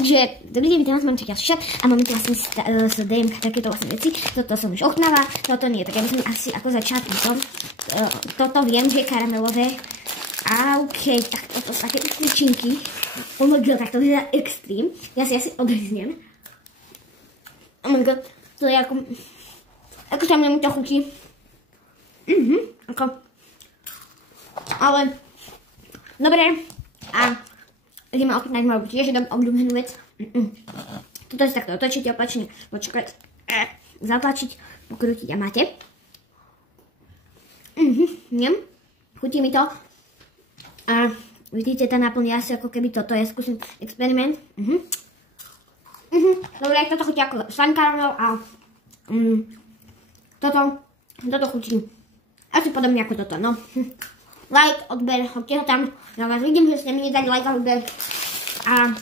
Takže dobrý deň, teraz mám čakať šat a máme tu vlastne z DMK takéto vlastne veci. Toto som už ochutnala, toto nie, tak ja by som asi ako začala týmto. Toto viem, že je karamelové. A okej, tak toto sú také tyčinky. Oh my god, tak to vyzerá extrém. Ja si asi odhryznem. Oh my god, to je ako sa mne to chutí. Ale dobre. A ideme ochutnať moju tiež obľúbenú vec. Toto si takto otočíte opačne, počkať, zatlačiť, pokrútiť a máte. Chutí mi to. A vidíte, tá náplň asi ako keby toto je, skúsim experiment. Dobre, toto chutí ako slaný karamel a toto chutí asi podobne ako toto, no. Like, odber, hoďte ho tam. Ja vás vidím, že ste mi nedali like a odber. A